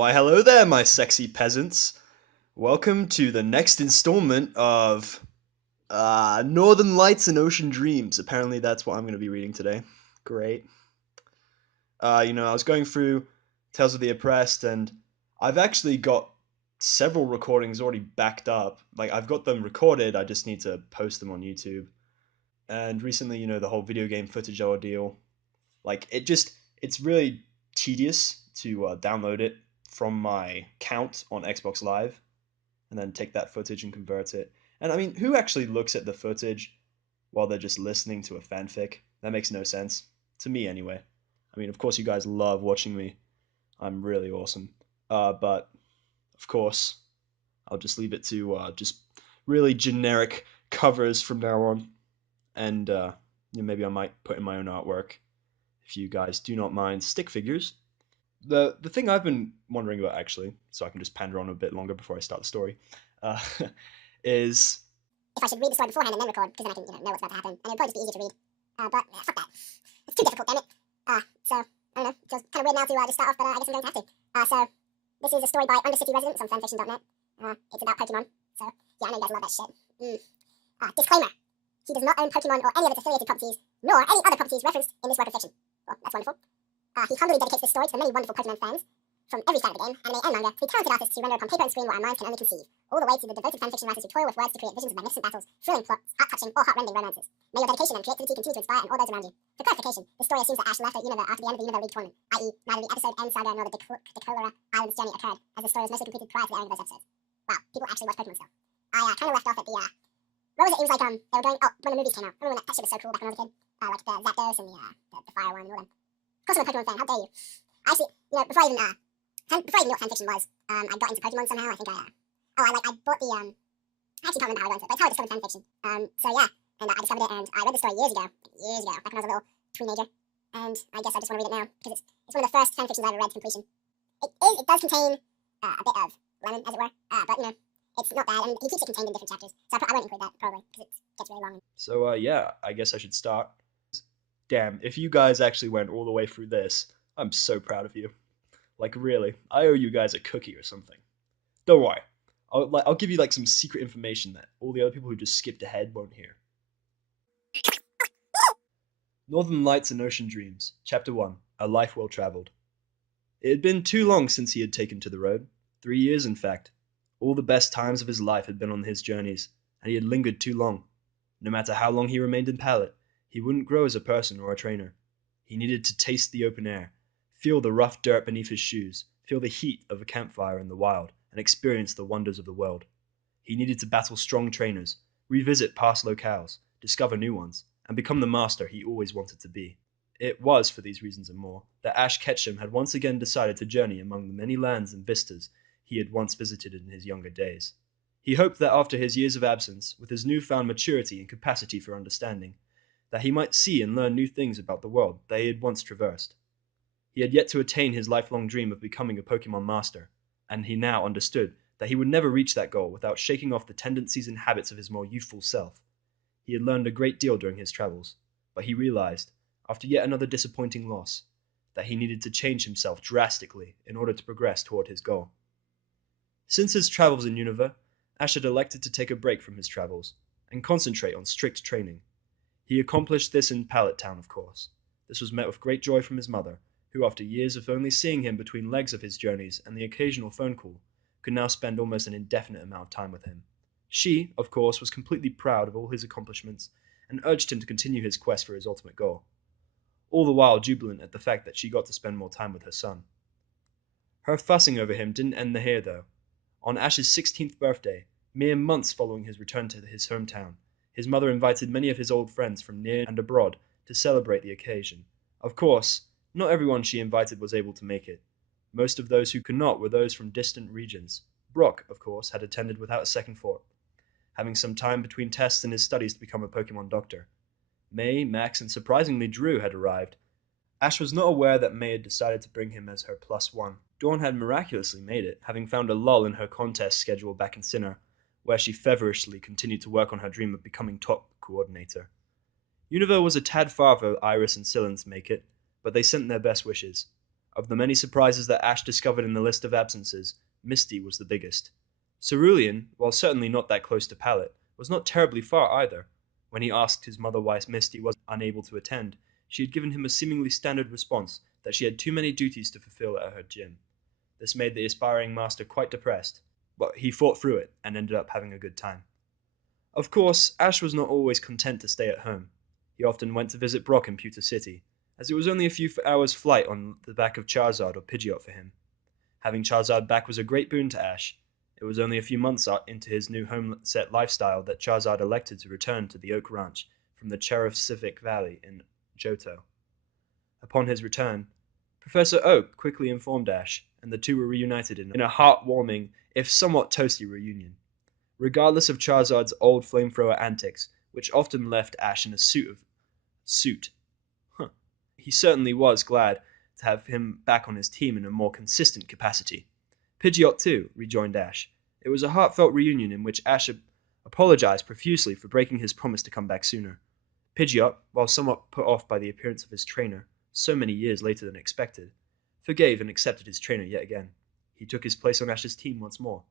Why, hello there, my sexy peasants. Welcome to the next installment of Northern Lights and Ocean Dreams. Apparently, that's what I'm going to be reading today. Great. I was going through Tales of the Oppressed, and I've actually got several recordings already backed up. Like, I've got them recorded, I just need to post them on YouTube. And recently, the whole video game footage ordeal. Like, it's really tedious to download it from my account on Xbox Live and then take that footage and convert it. And I mean, who actually looks at the footage while they're just listening to a fanfic? That makes no sense. To me, anyway. I mean, of course, you guys love watching me. I'm really awesome. But, of course, I'll just leave it to just really generic covers from now on. And maybe I might put in my own artwork if you guys do not mind stick figures. The thing I've been wondering about, actually, so I can just pander on a bit longer before I start the story, uh, is if I should read the story beforehand and then record, because then I can know what's about to happen, and it would probably just be easier to read. But fuck that. It's too difficult, damn it. So, I don't know, it feels kind of weird now to just start off, but I guess I'm going to have to. So, this is a story by Undercityrezident on fanfiction.net. It's about Pokemon, so, yeah, I know you guys love that shit. Disclaimer. He does not own Pokemon or any of its affiliated properties, nor any other properties referenced in this work of fiction. Well, that's wonderful. He humbly dedicates this story to the many wonderful Pokemon fans from every side of the game, anime and manga, to be talented artists who render upon paper and screen what our minds can only conceive, all the way to the devoted fanfiction writers who toil with words to create visions of magnificent battles, thrilling plots, heart-touching or heart-rending romances. May your dedication and creativity continue to inspire and all those around you. For clarification, the story assumes that Ash left Unova after the end of the Unova League tournament, i.e. neither the episode End Saga nor the Decolora Islands journey occurred, as the story was mostly completed prior to the airing of those episodes. Wow, people actually watch Pokemon still. I kind of left off at the, what was it? It was like, they were going, when the movies came out. I remember when that shit was so cool back when I was a kid. Like the Zapdos and the Fire one and all them. Of course I'm a Pokemon fan, how dare you. Actually, before I even knew what fanfiction was, I got into Pokemon somehow. I think I bought the, I actually can't remember how I got into it, but it's how I discovered fanfiction. So yeah, and I discovered it, and I read the story years ago, back when I was a little teenager, and I guess I just want to read it now, because it's one of the first fanfictions I ever read to completion. It does contain a bit of lemon, as it were, but it's not bad, and he keeps it contained in different chapters, so I won't include that, probably, because it gets really long. So, yeah, I guess I should start. Damn, if you guys actually went all the way through this, I'm so proud of you. Like, really, I owe you guys a cookie or something. Don't worry, I'll give you, like, some secret information that all the other people who just skipped ahead won't hear. Northern Lights and Ocean Dreams, Chapter 1, A Life Well Traveled. It had been too long since he had taken to the road. 3 years, in fact. All the best times of his life had been on his journeys, and he had lingered too long. No matter how long he remained in Pallet, he wouldn't grow as a person or a trainer. He needed to taste the open air, feel the rough dirt beneath his shoes, feel the heat of a campfire in the wild, and experience the wonders of the world. He needed to battle strong trainers, revisit past locales, discover new ones, and become the master he always wanted to be. It was for these reasons and more that Ash Ketchum had once again decided to journey among the many lands and vistas he had once visited in his younger days. He hoped that after his years of absence, with his newfound maturity and capacity for understanding, that he might see and learn new things about the world that he had once traversed. He had yet to attain his lifelong dream of becoming a Pokemon master, and he now understood that he would never reach that goal without shaking off the tendencies and habits of his more youthful self. He had learned a great deal during his travels, but he realized, after yet another disappointing loss, that he needed to change himself drastically in order to progress toward his goal. Since his travels in Unova, Ash had elected to take a break from his travels and concentrate on strict training. He accomplished this in Pallet Town, of course. This was met with great joy from his mother, who, after years of only seeing him between legs of his journeys and the occasional phone call, could now spend almost an indefinite amount of time with him. She, of course, was completely proud of all his accomplishments and urged him to continue his quest for his ultimate goal, all the while jubilant at the fact that she got to spend more time with her son. Her fussing over him didn't end here, though. On Ash's 16th birthday, mere months following his return to his hometown, his mother invited many of his old friends from near and abroad to celebrate the occasion. Of course, not everyone she invited was able to make it. Most of those who could not were those from distant regions. Brock, of course, had attended without a second thought, having some time between tests and his studies to become a Pokemon doctor. May, Max, and surprisingly Drew had arrived. Ash was not aware that May had decided to bring him as her +1. Dawn had miraculously made it, having found a lull in her contest schedule back in Sinnoh, where she feverishly continued to work on her dream of becoming top coordinator. Unova was a tad far for Iris and Scyllin to make it, but they sent their best wishes. Of the many surprises that Ash discovered in the list of absences, Misty was the biggest. Cerulean, while certainly not that close to Pallet, was not terribly far either. When he asked his mother why Misty was unable to attend, she had given him a seemingly standard response that she had too many duties to fulfill at her gym. This made the aspiring master quite depressed, but he fought through it and ended up having a good time. Of course, Ash was not always content to stay at home. He often went to visit Brock in Pewter City, as it was only a few hours' flight on the back of Charizard or Pidgeot for him. Having Charizard back was a great boon to Ash. It was only a few months into his new home-set lifestyle that Charizard elected to return to the Oak Ranch from the Cherrific Valley in Johto. Upon his return, Professor Oak quickly informed Ash, and the two were reunited in a heartwarming, if somewhat toasty reunion. Regardless of Charizard's old flamethrower antics, which often left Ash in a suit. He certainly was glad to have him back on his team in a more consistent capacity. Pidgeot, too, rejoined Ash. It was a heartfelt reunion in which Ash apologized profusely for breaking his promise to come back sooner. Pidgeot, while somewhat put off by the appearance of his trainer, so many years later than expected, forgave and accepted his trainer yet again. He took his place on Ash's team once more,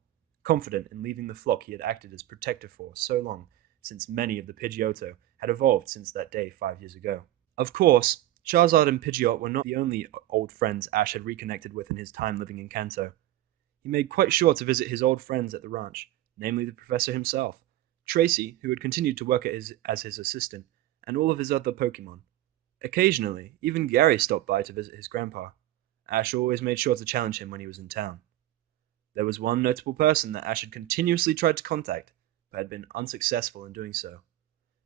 confident in leaving the flock he had acted as protector for so long, since many of the Pidgeotto had evolved since that day 5 years ago. Of course, Charizard and Pidgeot were not the only old friends Ash had reconnected with in his time living in Kanto. He made quite sure to visit his old friends at the ranch, namely the professor himself, Tracy, who had continued to work as his assistant, and all of his other Pokemon. Occasionally, even Gary stopped by to visit his grandpa. Ash always made sure to challenge him when he was in town. There was one notable person that Ash had continuously tried to contact, but had been unsuccessful in doing so.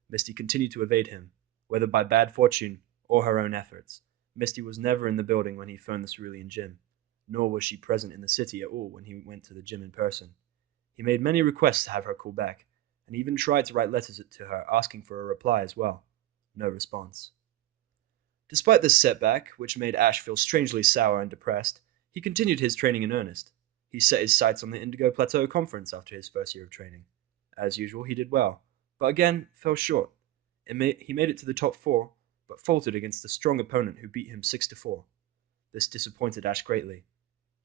Misty continued to evade him, whether by bad fortune or her own efforts. Misty was never in the building when he phoned the Cerulean gym, nor was she present in the city at all when he went to the gym in person. He made many requests to have her call back, and even tried to write letters to her asking for a reply as well. No response. Despite this setback, which made Ash feel strangely sour and depressed, he continued his training in earnest. He set his sights on the Indigo Plateau Conference after his first year of training. As usual, he did well, but again fell short. He made it to the top 4, but faltered against a strong opponent who beat him 6-4. This disappointed Ash greatly.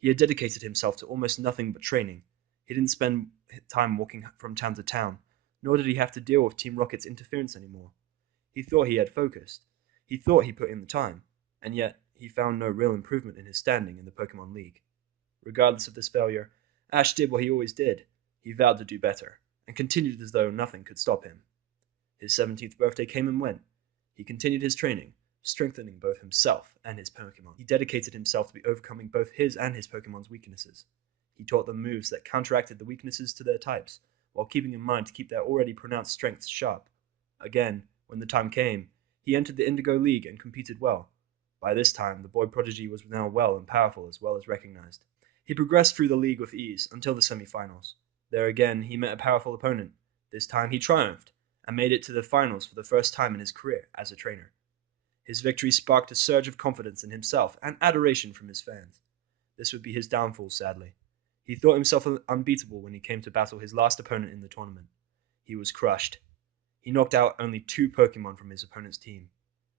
He had dedicated himself to almost nothing but training. He didn't spend time walking from town to town, nor did he have to deal with Team Rocket's interference anymore. He thought he had focused. He thought he put in the time, and yet he found no real improvement in his standing in the Pokemon League. Regardless of this failure, Ash did what he always did. He vowed to do better, and continued as though nothing could stop him. His 17th birthday came and went. He continued his training, strengthening both himself and his Pokemon. He dedicated himself to be overcoming both his and his Pokemon's weaknesses. He taught them moves that counteracted the weaknesses to their types, while keeping in mind to keep their already pronounced strengths sharp. Again, when the time came, he entered the Indigo League and competed well. By this time, the boy prodigy was now well as recognized. He progressed through the league with ease until the semi-finals. There again, he met a powerful opponent. This time he triumphed, and made it to the finals for the first time in his career as a trainer. His victory sparked a surge of confidence in himself and adoration from his fans. This would be his downfall, sadly. He thought himself unbeatable when he came to battle his last opponent in the tournament. He was crushed. He knocked out only 2 Pokemon from his opponent's team.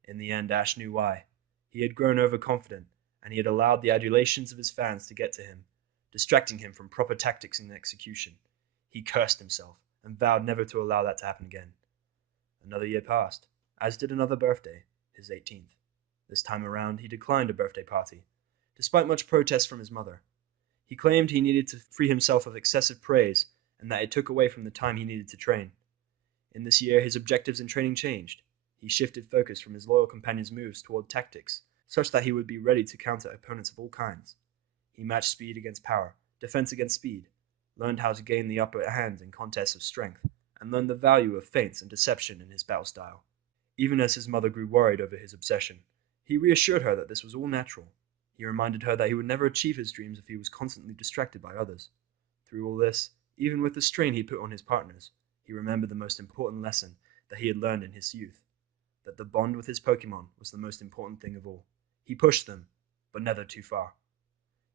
In the end, Ash knew why. He had grown overconfident, and he had allowed the adulations of his fans to get to him, distracting him from proper tactics and execution. He cursed himself, and vowed never to allow that to happen again. Another year passed, as did another birthday, his 18th. This time around, he declined a birthday party, despite much protest from his mother. He claimed he needed to free himself of excessive praise, and that it took away from the time he needed to train. In this year, his objectives in training changed. He shifted focus from his loyal companion's moves toward tactics, such that he would be ready to counter opponents of all kinds. He matched speed against power, defense against speed, learned how to gain the upper hand in contests of strength, and learned the value of feints and deception in his battle style. Even as his mother grew worried over his obsession, he reassured her that this was all natural. He reminded her that he would never achieve his dreams if he was constantly distracted by others. Through all this, even with the strain he put on his partners, he remembered the most important lesson that he had learned in his youth, that the bond with his Pokemon was the most important thing of all. He pushed them, but never too far.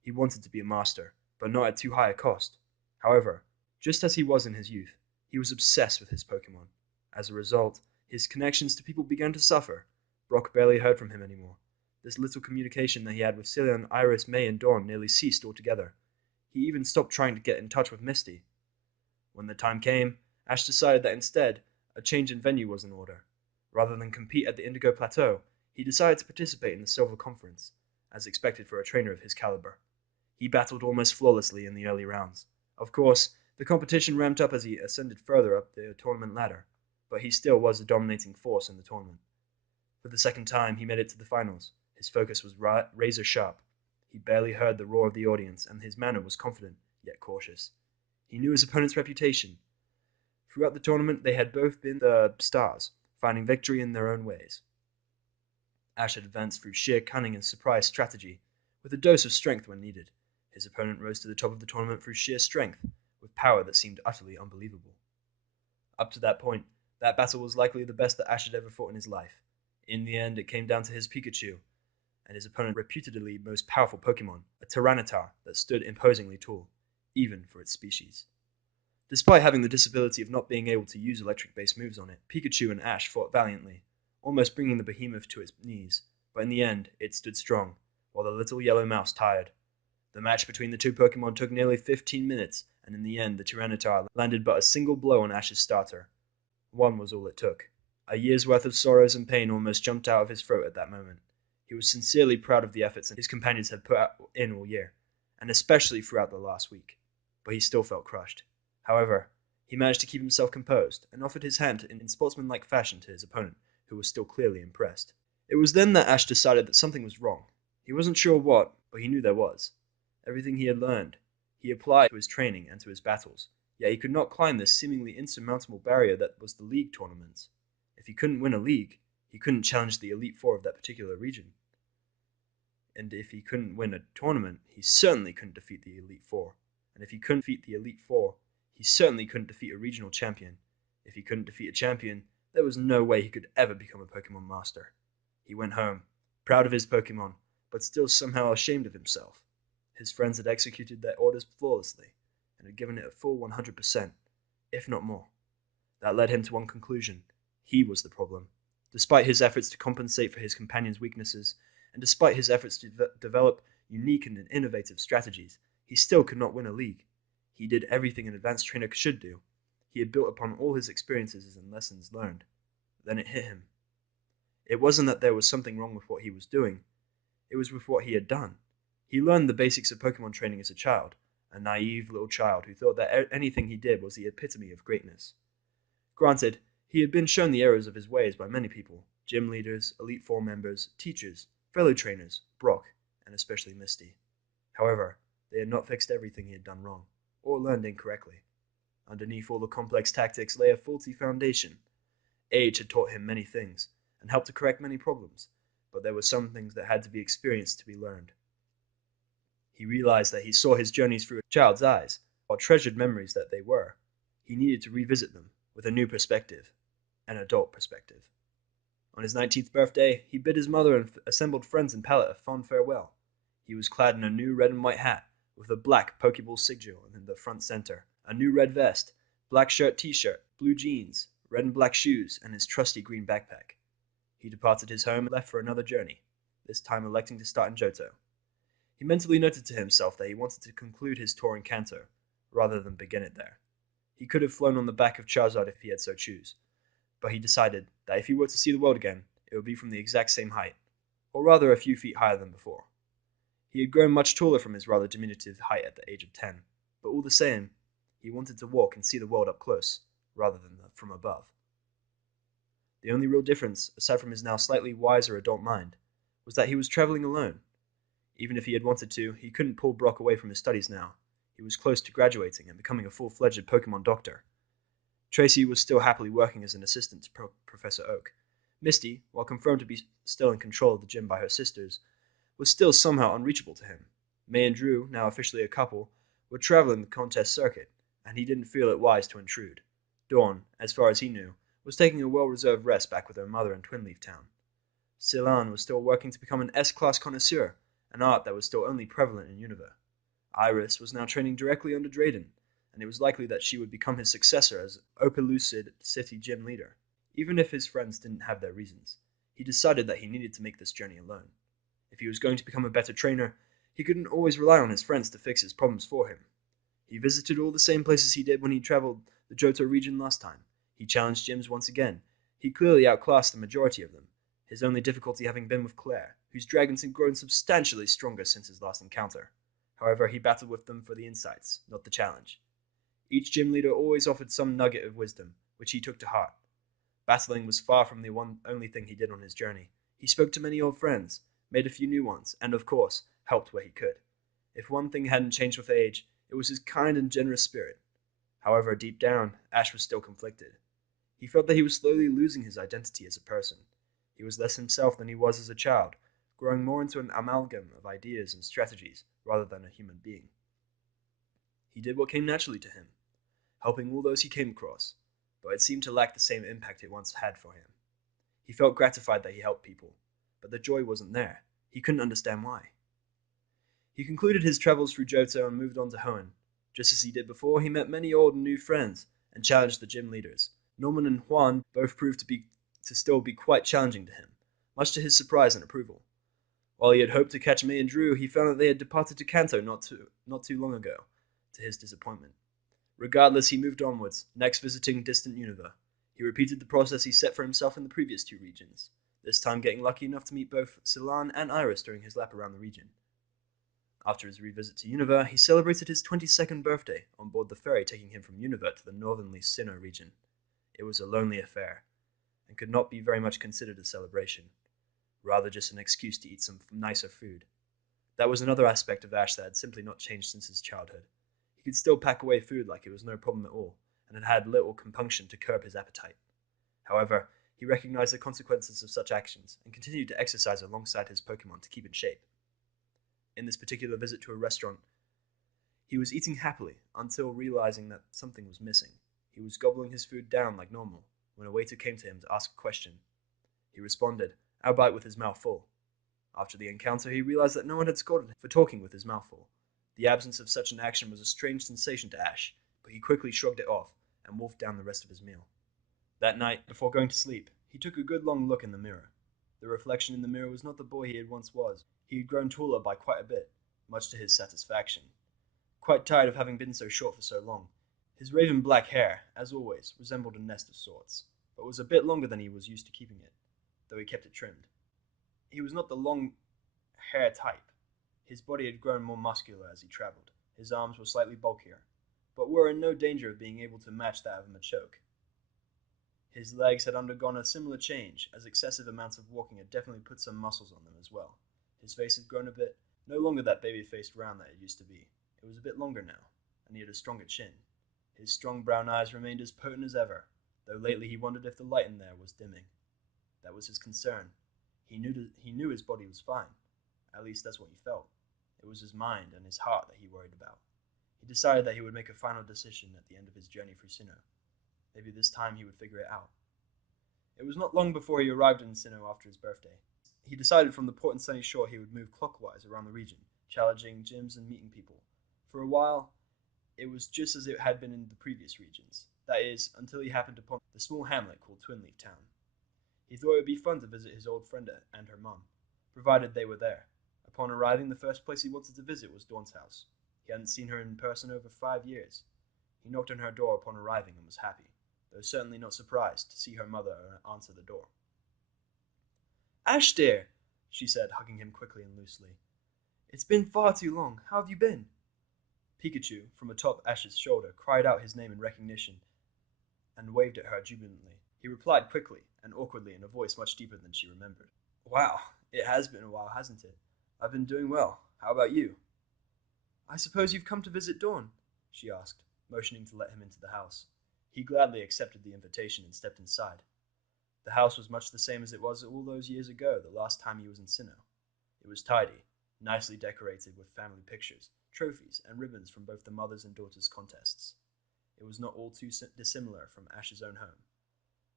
He wanted to be a master, but not at too high a cost. However, just as he was in his youth, he was obsessed with his Pokemon. As a result, his connections to people began to suffer. Brock barely heard from him anymore. This little communication that he had with Cillian, Iris, May, and Dawn nearly ceased altogether. He even stopped trying to get in touch with Misty. When the time came, Ash decided that instead, a change in venue was in order. Rather than compete at the Indigo Plateau, he decided to participate in the Silver Conference, as expected for a trainer of his caliber. He battled almost flawlessly in the early rounds. Of course, the competition ramped up as he ascended further up the tournament ladder, but he still was a dominating force in the tournament. For the second time, he made it to the finals. His focus was razor sharp. He barely heard the roar of the audience, and his manner was confident, yet cautious. He knew his opponent's reputation. Throughout the tournament, they had both been the stars, finding victory in their own ways. Ash had advanced through sheer cunning and surprise strategy, with a dose of strength when needed. His opponent rose to the top of the tournament through sheer strength, with power that seemed utterly unbelievable. Up to that point, that battle was likely the best that Ash had ever fought in his life. In the end, it came down to his Pikachu, and his opponent's reputedly most powerful Pokemon, a Tyranitar that stood imposingly tall, even for its species. Despite having the disability of not being able to use electric-based moves on it, Pikachu and Ash fought valiantly, almost bringing the behemoth to its knees, but in the end, it stood strong, while the little yellow mouse tired. The match between the two Pokemon took nearly 15 minutes, and in the end, the Tyranitar landed but a single blow on Ash's starter. One was all it took. A year's worth of sorrows and pain almost jumped out of his throat at that moment. He was sincerely proud of the efforts his companions had put in all year, and especially throughout the last week. But he still felt crushed. However, he managed to keep himself composed and offered his hand in sportsmanlike fashion to his opponent, who was still clearly impressed. It was then that Ash decided that something was wrong. He wasn't sure what, but he knew there was. Everything he had learned, he applied to his training and to his battles, yet he could not climb this seemingly insurmountable barrier that was the league tournaments. If he couldn't win a league, he couldn't challenge the Elite Four of that particular region. And if he couldn't win a tournament, he certainly couldn't defeat the Elite Four. And if he couldn't defeat the Elite Four, he certainly couldn't defeat a regional champion. If he couldn't defeat a champion, there was no way he could ever become a Pokemon Master. He went home, proud of his Pokemon, but still somehow ashamed of himself. His friends had executed their orders flawlessly, and had given it a full 100%, if not more. That led him to one conclusion. He was the problem. Despite his efforts to compensate for his companion's weaknesses, and despite his efforts to develop unique and innovative strategies, he still could not win a league. He did everything an advanced trainer should do. He had built upon all his experiences and lessons learned. Then it hit him. It wasn't that there was something wrong with what he was doing. It was with what he had done. He learned the basics of Pokemon training as a child, a naive little child who thought that anything he did was the epitome of greatness. Granted, he had been shown the errors of his ways by many people, gym leaders, Elite Four members, teachers, fellow trainers, Brock, and especially Misty. However, they had not fixed everything he had done wrong, or learned incorrectly. Underneath all the complex tactics lay a faulty foundation. Age had taught him many things, and helped to correct many problems, but there were some things that had to be experienced to be learned. He realized that he saw his journeys through a child's eyes, while treasured memories that they were. He needed to revisit them with a new perspective, an adult perspective. On his 19th birthday, he bid his mother and assembled friends and palate a fond farewell. He was clad in a new red and white hat, with a black Pokeball sigil in the front center, a new red vest, black shirt t-shirt, blue jeans, red and black shoes, and his trusty green backpack. He departed his home and left for another journey, this time electing to start in Johto. He mentally noted to himself that he wanted to conclude his tour in Kanto, rather than begin it there. He could have flown on the back of Charizard if he had so choose, but he decided that if he were to see the world again, it would be from the exact same height, or rather a few feet higher than before. He had grown much taller from his rather diminutive height at the age of 10, but all the same, he wanted to walk and see the world up close, rather than from above. The only real difference, aside from his now slightly wiser adult mind, was that he was traveling alone. Even if he had wanted to, he couldn't pull Brock away from his studies now. He was close to graduating and becoming a full-fledged Pokemon doctor. Tracy was still happily working as an assistant to Professor Oak. Misty, while confirmed to be still in control of the gym by her sisters, was still somehow unreachable to him. May and Drew, now officially a couple, were traveling the contest circuit, and he didn't feel it wise to intrude. Dawn, as far as he knew, was taking a well-reserved rest back with her mother in Twinleaf Town. Cillian was still working to become an S-class connoisseur, an art that was still only prevalent in Unova. Iris was now training directly under Drayden, and it was likely that she would become his successor as Opelucid City gym leader. Even if his friends didn't have their reasons, he decided that he needed to make this journey alone. If he was going to become a better trainer, he couldn't always rely on his friends to fix his problems for him. He visited all the same places he did when he traveled the Johto region last time. He challenged gyms once again. He clearly outclassed the majority of them, his only difficulty having been with Claire, whose dragons had grown substantially stronger since his last encounter. However, he battled with them for the insights, not the challenge. Each gym leader always offered some nugget of wisdom, which he took to heart. Battling was far from the only thing he did on his journey. He spoke to many old friends, made a few new ones, and of course, helped where he could. If one thing hadn't changed with age, it was his kind and generous spirit. However, deep down, Ash was still conflicted. He felt that he was slowly losing his identity as a person. He was less himself than he was as a child, growing more into an amalgam of ideas and strategies rather than a human being. He did what came naturally to him, helping all those he came across, but it seemed to lack the same impact it once had for him. He felt gratified that he helped people, but the joy wasn't there. He couldn't understand why. He concluded his travels through Johto and moved on to Hoenn. Just as he did before, he met many old and new friends and challenged the gym leaders. Norman and Juan both proved to still be quite challenging to him, much to his surprise and approval. While he had hoped to catch May and Drew, he found that they had departed to Kanto not too long ago, to his disappointment. Regardless, he moved onwards, next visiting distant Unova. He repeated the process he set for himself in the previous two regions, this time getting lucky enough to meet both Silan and Iris during his lap around the region. After his revisit to Unova, he celebrated his 22nd birthday on board the ferry taking him from Unova to the northernly Sinnoh region. It was a lonely affair, and could not be very much considered a celebration, rather just an excuse to eat some nicer food. That was another aspect of Ash that had simply not changed since his childhood. He could still pack away food like it was no problem at all, and had had little compunction to curb his appetite. However, he recognized the consequences of such actions, and continued to exercise alongside his Pokemon to keep in shape. In this particular visit to a restaurant, he was eating happily until realizing that something was missing. He was gobbling his food down like normal, when a waiter came to him to ask a question. He responded, albeit with his mouth full. After the encounter, he realized that no one had scolded him for talking with his mouth full. The absence of such an action was a strange sensation to Ash, but he quickly shrugged it off and wolfed down the rest of his meal. That night, before going to sleep, he took a good long look in the mirror. The reflection in the mirror was not the boy he had once was. He had grown taller by quite a bit, much to his satisfaction. Quite tired of having been so short for so long, his raven black hair, as always, resembled a nest of sorts, but was a bit longer than he was used to keeping it, though he kept it trimmed. He was not the long hair type. His body had grown more muscular as he traveled. His arms were slightly bulkier, but were in no danger of being able to match that of a Machoke. His legs had undergone a similar change, as excessive amounts of walking had definitely put some muscles on them as well. His face had grown a bit, no longer that baby-faced round that it used to be. It was a bit longer now, and he had a stronger chin. His strong brown eyes remained as potent as ever, though lately he wondered if the light in there was dimming. That was his concern. He knew his body was fine. At least that's what he felt. It was his mind and his heart that he worried about. He decided that he would make a final decision at the end of his journey through Sinnoh. Maybe this time he would figure it out. It was not long before he arrived in Sinnoh after his birthday. He decided from the port and sunny shore he would move clockwise around the region, challenging gyms and meeting people. For a while, it was just as it had been in the previous regions. That is, until he happened upon the small hamlet called Twinleaf Town. He thought it would be fun to visit his old friend and her mum, provided they were there. Upon arriving, the first place he wanted to visit was Dawn's house. He hadn't seen her in person over 5 years. He knocked on her door upon arriving and was happy, though certainly not surprised to see her mother answer the door. "Ash, dear," she said, hugging him quickly and loosely. "It's been far too long. How have you been?" Pikachu, from atop Ash's shoulder, cried out his name in recognition and waved at her jubilantly. He replied quickly and awkwardly in a voice much deeper than she remembered. "Wow, it has been a while, hasn't it? I've been doing well. How about you?" "I suppose you've come to visit Dawn?" she asked, motioning to let him into the house. He gladly accepted the invitation and stepped inside. The house was much the same as it was all those years ago, the last time he was in Sinnoh. It was tidy, nicely decorated with family pictures, trophies, and ribbons from both the mothers and daughters' contests. It was not all too dissimilar from Ash's own home,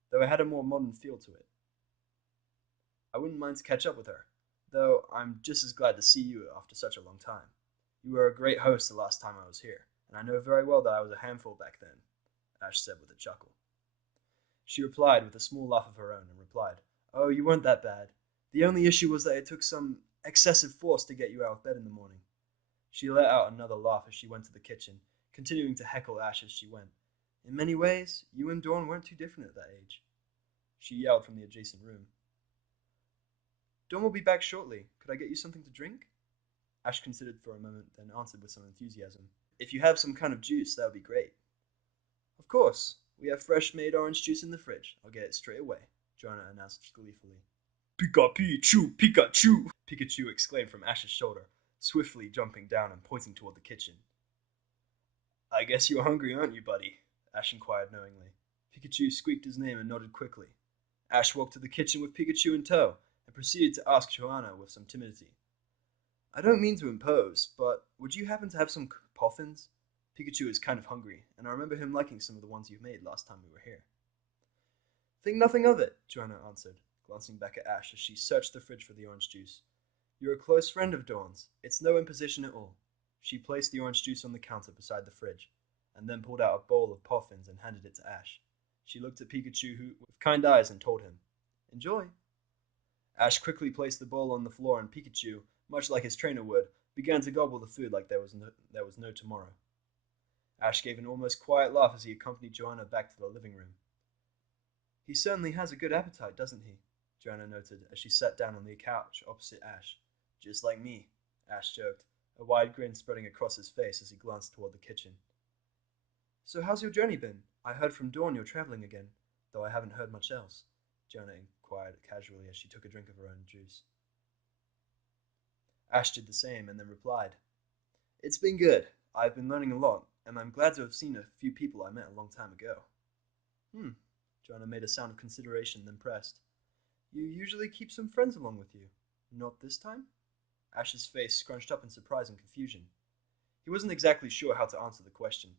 though it had a more modern feel to it. "I wouldn't mind to catch up with her, though I'm just as glad to see you after such a long time. You were a great host the last time I was here, and I know very well that I was a handful back then," Ash said with a chuckle. She replied with a small laugh of her own and replied, "Oh, you weren't that bad. The only issue was that it took some excessive force to get you out of bed in the morning." She let out another laugh as she went to the kitchen, continuing to heckle Ash as she went. "In many ways, you and Dawn weren't too different at that age," she yelled from the adjacent room. "Dawn will be back shortly. Could I get you something to drink?" Ash considered for a moment, then answered with some enthusiasm. "If you have some kind of juice, that would be great." "Of course. We have fresh made orange juice in the fridge. I'll get it straight away," Joanna announced gleefully. "Pikachu! Pikachu!" Pikachu exclaimed from Ash's shoulder, swiftly jumping down and pointing toward the kitchen. "I guess you're hungry, aren't you, buddy?" Ash inquired knowingly. Pikachu squeaked his name and nodded quickly. Ash walked to the kitchen with Pikachu in tow and proceeded to ask Joanna with some timidity. "I don't mean to impose, but would you happen to have some poffins? Pikachu is kind of hungry, and I remember him liking some of the ones you made last time we were here." "Think nothing of it," Joanna answered, glancing back at Ash as she searched the fridge for the orange juice. "You're a close friend of Dawn's. It's no imposition at all." She placed the orange juice on the counter beside the fridge, and then pulled out a bowl of poffins and handed it to Ash. She looked at Pikachu with kind eyes and told him, "Enjoy." Ash quickly placed the bowl on the floor, and Pikachu, much like his trainer would, began to gobble the food like there was no tomorrow. Ash gave an almost quiet laugh as he accompanied Joanna back to the living room. "He certainly has a good appetite, doesn't he?" Joanna noted as she sat down on the couch opposite Ash. "Just like me," Ash joked, a wide grin spreading across his face as he glanced toward the kitchen. "So how's your journey been? I heard from Dawn you're traveling again, though I haven't heard much else," Joanna inquired casually as she took a drink of her own juice. Ash did the same and then replied, "It's been good. I've been learning a lot, and I'm glad to have seen a few people I met a long time ago." "Hmm." Joanna made a sound of consideration, then pressed, "You usually keep some friends along with you. Not this time?" Ash's face scrunched up in surprise and confusion. He wasn't exactly sure how to answer the question.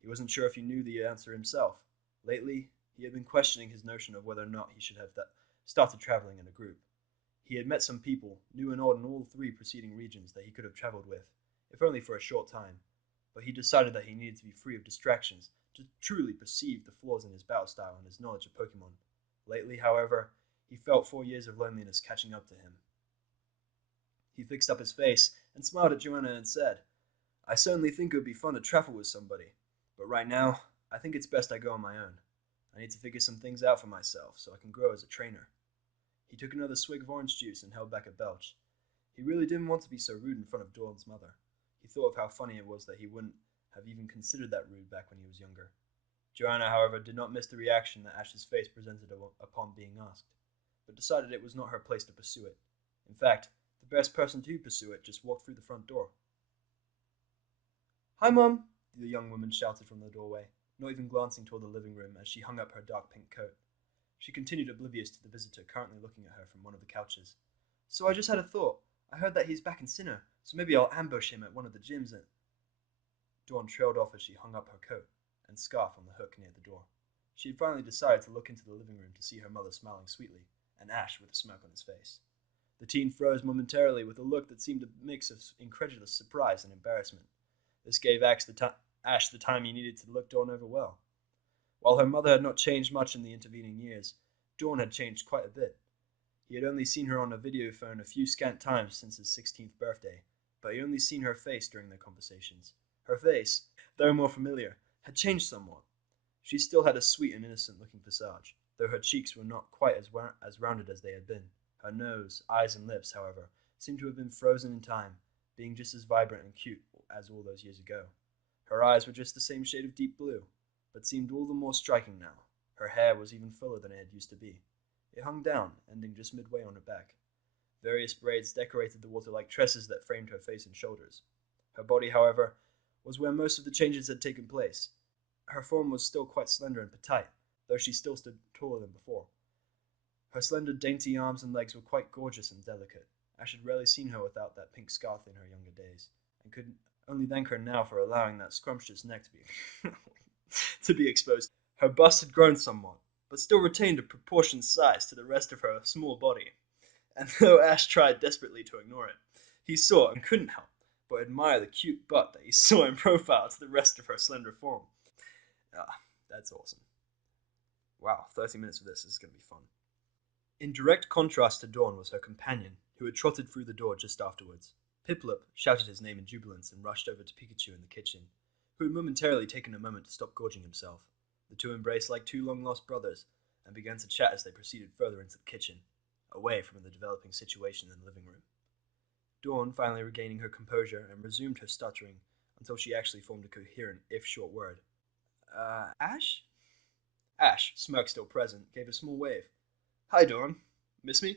He wasn't sure if he knew the answer himself. Lately, he had been questioning his notion of whether or not he should have started traveling in a group. He had met some people, new and old in all three preceding regions, that he could have traveled with, if only for a short time, but he decided that he needed to be free of distractions to truly perceive the flaws in his battle style and his knowledge of Pokemon. Lately, however, he felt 4 years of loneliness catching up to him. He fixed up his face and smiled at Joanna and said, "I certainly think it would be fun to travel with somebody, but right now, I think it's best I go on my own. I need to figure some things out for myself so I can grow as a trainer." He took another swig of orange juice and held back a belch. He really didn't want to be so rude in front of Dawn's mother. He thought of how funny it was that he wouldn't have even considered that rude back when he was younger. Joanna, however, did not miss the reaction that Ash's face presented upon being asked, but decided it was not her place to pursue it. In fact, the best person to pursue it just walked through the front door. "Hi, Mum," the young woman shouted from the doorway, not even glancing toward the living room as she hung up her dark pink coat. She continued oblivious to the visitor currently looking at her from one of the couches. "So I just had a thought. I heard that he's back in Sinnoh, so maybe I'll ambush him at one of the gyms and—" Dawn trailed off as she hung up her coat and scarf on the hook near the door. She had finally decided to look into the living room to see her mother smiling sweetly, and Ash with a smirk on his face. The teen froze momentarily with a look that seemed a mix of incredulous surprise and embarrassment. This gave Ash the time he needed to look Dawn over well. While her mother had not changed much in the intervening years, Dawn had changed quite a bit. He had only seen her on a video phone a few scant times since his 16th birthday, but he had only seen her face during their conversations. Her face, though more familiar, had changed somewhat. She still had a sweet and innocent-looking visage, though her cheeks were not quite as rounded as they had been. Her nose, eyes, and lips, however, seemed to have been frozen in time, being just as vibrant and cute as all those years ago. Her eyes were just the same shade of deep blue, but seemed all the more striking now. Her hair was even fuller than it had used to be. It hung down, ending just midway on her back. Various braids decorated the water-like tresses that framed her face and shoulders. Her body, however, was where most of the changes had taken place. Her form was still quite slender and petite, though she still stood taller than before. Her slender, dainty arms and legs were quite gorgeous and delicate. Ash had rarely seen her without that pink scarf in her younger days, and could only thank her now for allowing that scrumptious neck to be exposed. Her bust had grown somewhat, but still retained a proportioned size to the rest of her small body, and though Ash tried desperately to ignore it, he saw and couldn't help but admire the cute butt that he saw in profile to the rest of her slender form. That's awesome. Wow, 30 minutes of this is going to be fun. In direct contrast to Dawn was her companion, who had trotted through the door just afterwards. Piplup shouted his name in jubilance and rushed over to Pikachu in the kitchen, who had momentarily taken a moment to stop gorging himself. The two embraced like two long-lost brothers and began to chat as they proceeded further into the kitchen, away from the developing situation in the living room. Dawn finally regaining her composure and resumed her stuttering until she actually formed a coherent, if short word. Ash? Ash, smirk still present, gave a small wave. Hi, Dawn. Miss me?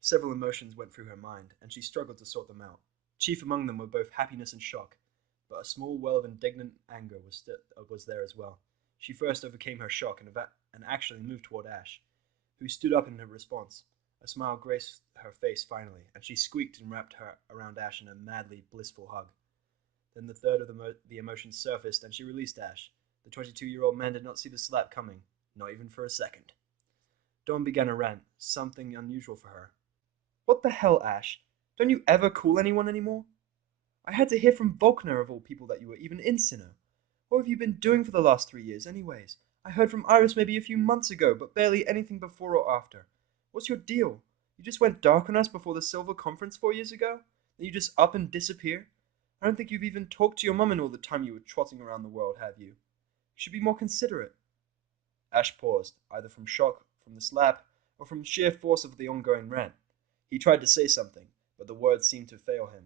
Several emotions went through her mind, and she struggled to sort them out. Chief among them were both happiness and shock, but a small well of indignant anger was there as well. She first overcame her shock and actually moved toward Ash, who stood up in her response. A smile graced her face finally, and she squeaked and wrapped her around Ash in a madly blissful hug. Then the third of the emotions surfaced, and she released Ash. The 22-year-old man did not see the slap coming, not even for a second. Dawn began a rant, something unusual for her. What the hell, Ash? Don't you ever call anyone anymore? I had to hear from Volkner of all people that you were even in Sinnoh. What have you been doing for the last 3 years, anyways? I heard from Iris maybe a few months ago, but barely anything before or after. What's your deal? You just went dark on us before the Silver Conference 4 years ago? Then you just up and disappear? I don't think you've even talked to your mum in all the time you were trotting around the world, have you? You should be more considerate. Ash paused, either from shock from the slap or from sheer force of the ongoing rant. He tried to say something, but the words seemed to fail him.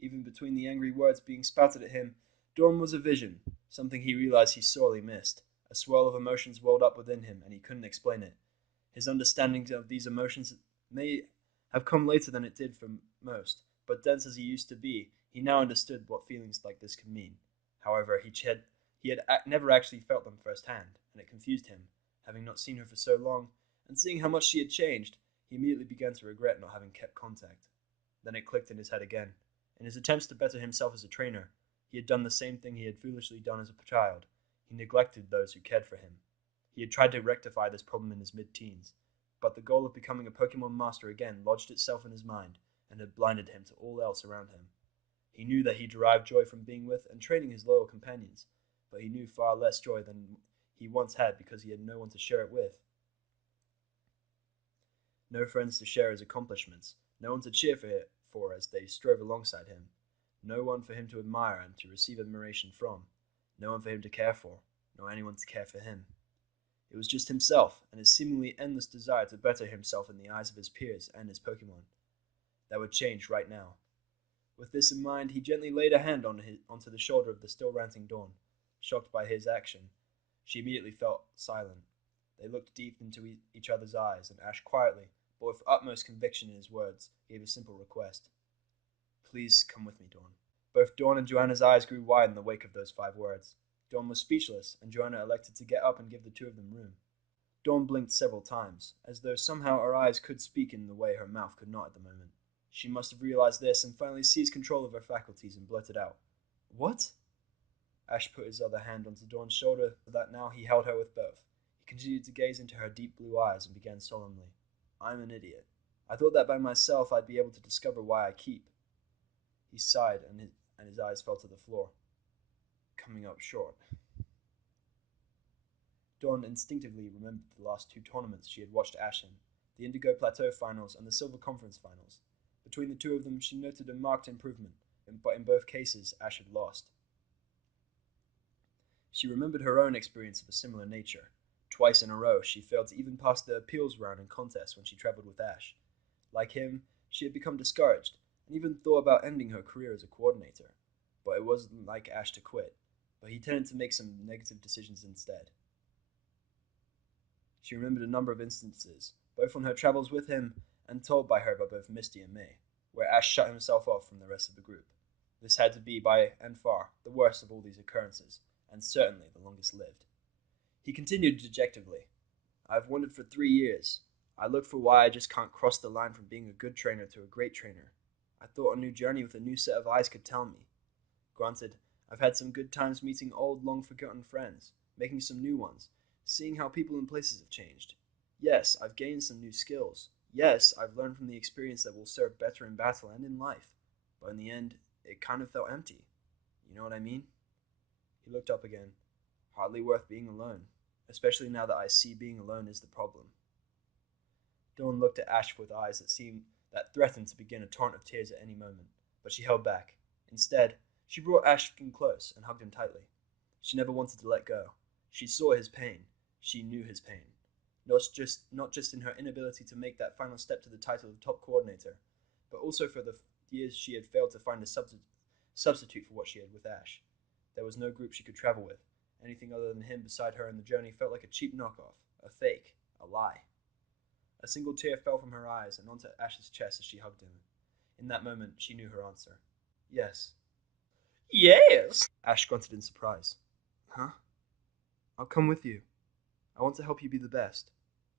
Even between the angry words being spouted at him, Dawn was a vision, something he realized he sorely missed. A swirl of emotions welled up within him, and he couldn't explain it. His understanding of these emotions may have come later than it did for most, but dense as he used to be, he now understood what feelings like this could mean. However, he had never actually felt them firsthand, and it confused him. Having not seen her for so long, and seeing how much she had changed, he immediately began to regret not having kept contact. Then it clicked in his head again. In his attempts to better himself as a trainer, he had done the same thing he had foolishly done as a child. He neglected those who cared for him. He had tried to rectify this problem in his mid-teens, but the goal of becoming a Pokemon master again lodged itself in his mind and had blinded him to all else around him. He knew that he derived joy from being with and training his loyal companions, but he knew far less joy than he once had because he had no one to share it with. No friends to share his accomplishments, no one to cheer for as they strove alongside him, no one for him to admire and to receive admiration from, no one for him to care for, nor anyone to care for him. It was just himself and his seemingly endless desire to better himself in the eyes of his peers and his Pokemon. That would change right now. With this in mind, he gently laid a hand onto the shoulder of the still ranting Dawn. Shocked by his action, she immediately felt silent. They looked deep into each other's eyes, and Ash quietly, but with utmost conviction in his words, gave a simple request. Please come with me, Dawn. Both Dawn and Joanna's eyes grew wide in the wake of those 5 words. Dawn was speechless, and Joanna elected to get up and give the two of them room. Dawn blinked several times, as though somehow her eyes could speak in the way her mouth could not at the moment. She must have realized this and finally seized control of her faculties and blurted out, What? Ash put his other hand onto Dawn's shoulder so that now he held her with both. He continued to gaze into her deep blue eyes and began solemnly, I'm an idiot. I thought that by myself I'd be able to discover why I keep. He sighed and his eyes fell to the floor. Coming up short. Dawn instinctively remembered the last 2 tournaments she had watched Ash in, the Indigo Plateau Finals and the Silver Conference Finals. Between the two of them, she noted a marked improvement, but in both cases, Ash had lost. She remembered her own experience of a similar nature. Twice in a row, she failed to even pass the appeals round in contests when she travelled with Ash. Like him, she had become discouraged, and even thought about ending her career as a coordinator. But it wasn't like Ash to quit, but he tended to make some negative decisions instead. She remembered a number of instances, both on her travels with him and told by her by both Misty and May, where Ash shut himself off from the rest of the group. This had to be, by and far, the worst of all these occurrences, and certainly the longest lived. He continued dejectedly, I've wondered for 3 years. I look for why I just can't cross the line from being a good trainer to a great trainer. I thought a new journey with a new set of eyes could tell me. Granted, I've had some good times meeting old, long-forgotten friends, making some new ones, seeing how people and places have changed. Yes, I've gained some new skills. Yes, I've learned from the experience that will serve better in battle and in life. But in the end, it kind of felt empty. You know what I mean? He looked up again. Hardly worth being alone, especially now that I see being alone is the problem. Dawn looked at Ash with eyes that seemed that threatened to begin a torrent of tears at any moment, but she held back. Instead, she brought Ashkin close and hugged him tightly. She never wanted to let go. She saw his pain. She knew his pain. Not just in her inability to make that final step to the title of top coordinator, but also for the years she had failed to find a substitute for what she had with Ash. There was no group she could travel with. Anything other than him beside her in the journey felt like a cheap knockoff, a fake, a lie. A single tear fell from her eyes and onto Ash's chest as she hugged him. In that moment, she knew her answer. Yes. Yes! Ash grunted in surprise. Huh? I'll come with you. I want to help you be the best.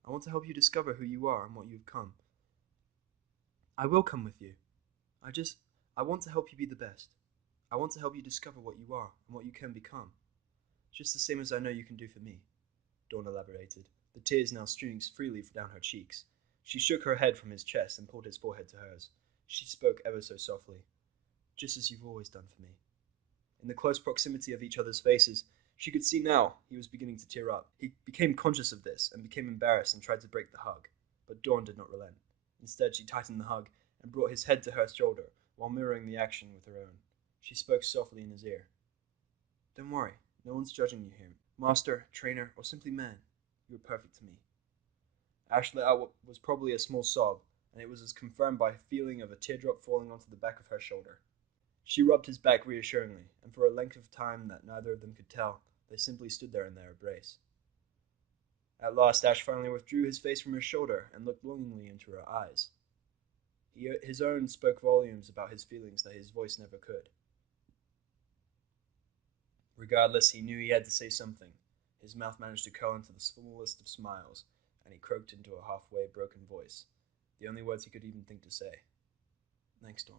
I want to help you discover who you are and what you've come. I will come with you. I want to help you be the best. I want to help you discover what you are and what you can become. Just the same as I know you can do for me, Dawn elaborated, the tears now streaming freely down her cheeks. She shook her head from his chest and pulled his forehead to hers. She spoke ever so softly. Just as you've always done for me. In the close proximity of each other's faces, she could see now he was beginning to tear up. He became conscious of this and became embarrassed and tried to break the hug. But Dawn did not relent. Instead, she tightened the hug and brought his head to her shoulder while mirroring the action with her own. She spoke softly in his ear. Don't worry, no one's judging you here. Master, trainer, or simply man, you are perfect to me. Ash let out what was probably a small sob, and it was as confirmed by a feeling of a teardrop falling onto the back of her shoulder. She rubbed his back reassuringly, and for a length of time that neither of them could tell, they simply stood there in their embrace. At last, Ash finally withdrew his face from her shoulder and looked longingly into her eyes. His own spoke volumes about his feelings that his voice never could. Regardless, he knew he had to say something. His mouth managed to curl into the smallest of smiles, and he croaked into a halfway broken voice, the only words he could even think to say. Thanks, Dawn.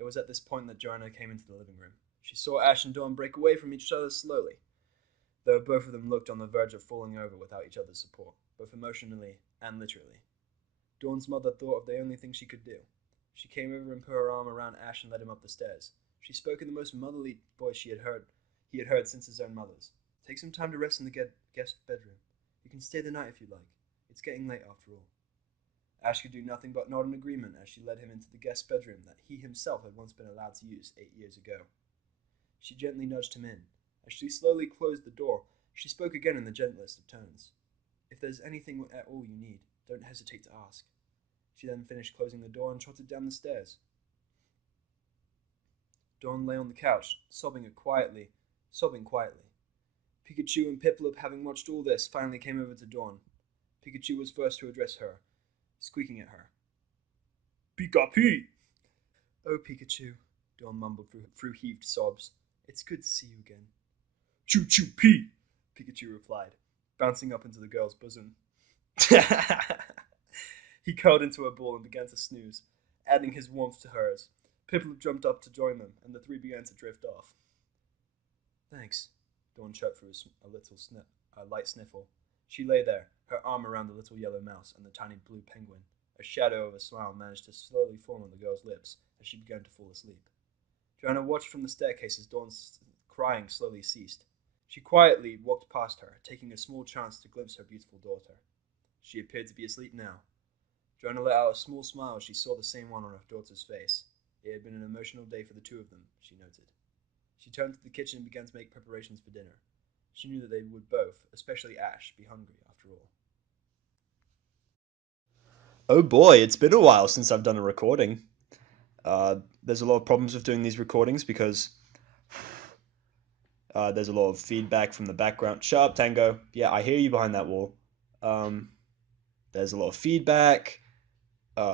It was at this point that Joanna came into the living room. She saw Ash and Dawn break away from each other slowly, though both of them looked on the verge of falling over without each other's support, both emotionally and literally. Dawn's mother thought of the only thing she could do. She came over and put her arm around Ash and led him up the stairs. She spoke in the most motherly voice he had heard since his own mother's. Take some time to rest in the guest bedroom. You can stay the night if you like. It's getting late after all. Ash could do nothing but nod in agreement as she led him into the guest bedroom that he himself had once been allowed to use 8 years ago. She gently nudged him in. As she slowly closed the door, she spoke again in the gentlest of tones. If there's anything at all you need, don't hesitate to ask. She then finished closing the door and trotted down the stairs. Dawn lay on the couch, sobbing quietly. Pikachu and Piplup, having watched all this, finally came over to Dawn. Pikachu was first to address her, squeaking at her. Pika-Pee! Oh, Pikachu, Dawn mumbled through heaved sobs. It's good to see you again. Choo-choo-pee! Pikachu replied, bouncing up into the girl's bosom. He curled into a ball and began to snooze, adding his warmth to hers. Piplup jumped up to join them, and the three began to drift off. Thanks, Dawn choked through a light sniffle. She lay there, her arm around the little yellow mouse and the tiny blue penguin. A shadow of a smile managed to slowly form on the girl's lips as she began to fall asleep. Joanna watched from the staircase as Dawn's crying slowly ceased. She quietly walked past her, taking a small chance to glimpse her beautiful daughter. She appeared to be asleep now. Joanna let out a small smile as she saw the same one on her daughter's face. It had been an emotional day for the two of them, she noted. She turned to the kitchen and began to make preparations for dinner. She knew that they would both, especially Ash, be hungry after all. Oh boy, it's been a while since I've done a recording. There's a lot of problems with doing these recordings because there's a lot of feedback from the background. Shut up, Tango. Yeah, I hear you behind that wall. There's a lot of feedback.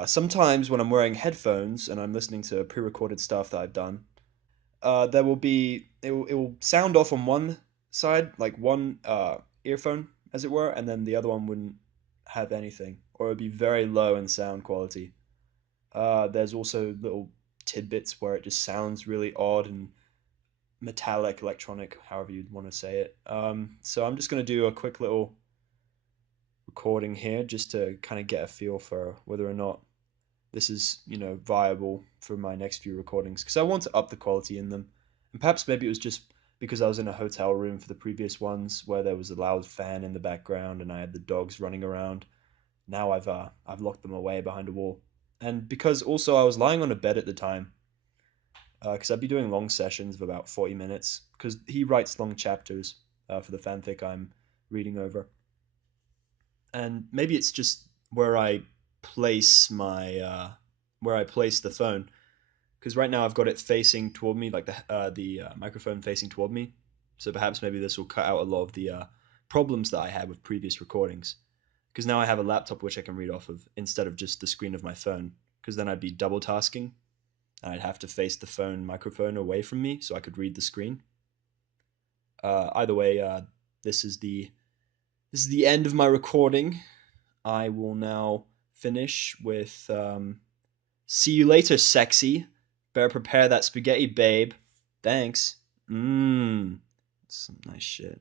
Sometimes when I'm wearing headphones and I'm listening to pre-recorded stuff that I've done, there will be it will sound off on one side, like one earphone, as it were, and then the other one wouldn't have anything, or it would be very low in sound quality. There's also little tidbits where it just sounds really odd and metallic, electronic, however you'd want to say it. So I'm just going to do a quick little recording here just to kind of get a feel for whether or not this is, viable for my next few recordings, because I want to up the quality in them. And perhaps maybe it was just because I was in a hotel room for the previous ones where there was a loud fan in the background and I had the dogs running around now I've locked them away behind a wall. And because also I was lying on a bed at the time, because I'd be doing long sessions of about 40 minutes, because he writes long chapters for the fanfic I'm reading over. And maybe it's just where I place where I place the phone, because right now I've got it facing toward me, like the microphone facing toward me. So perhaps maybe this will cut out a lot of the problems that I had with previous recordings. Because now I have a laptop which I can read off of instead of just the screen of my phone. Because then I'd be double tasking, and I'd have to face the phone microphone away from me so I could read the screen. Either way, this is the this is the end of my recording. I will now finish with see you later, sexy. Better prepare that spaghetti, babe. Thanks. Mmm. Some nice shit.